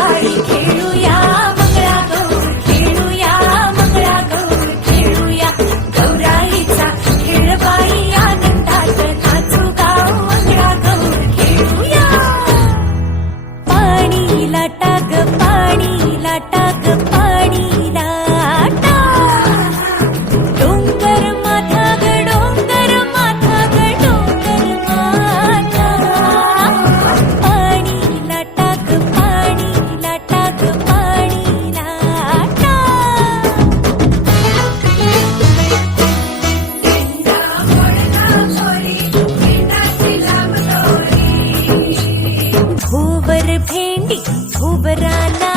बाळी खेळूया मंगळागौर खेळूया मंगळागौर खेळूया गौराईचा खेळ बाई आनंदात नाचू गाव मंगळागौर खेळूया पाणी लाटा ग पाणी लाटा ग पाणी लाटा डोंगर माथा ग डोंगर माथा ग डोंगर माथा पाणी लाटा ग पाणी लाटा ग पाणी लाटा भोवर भेंडी भोवराला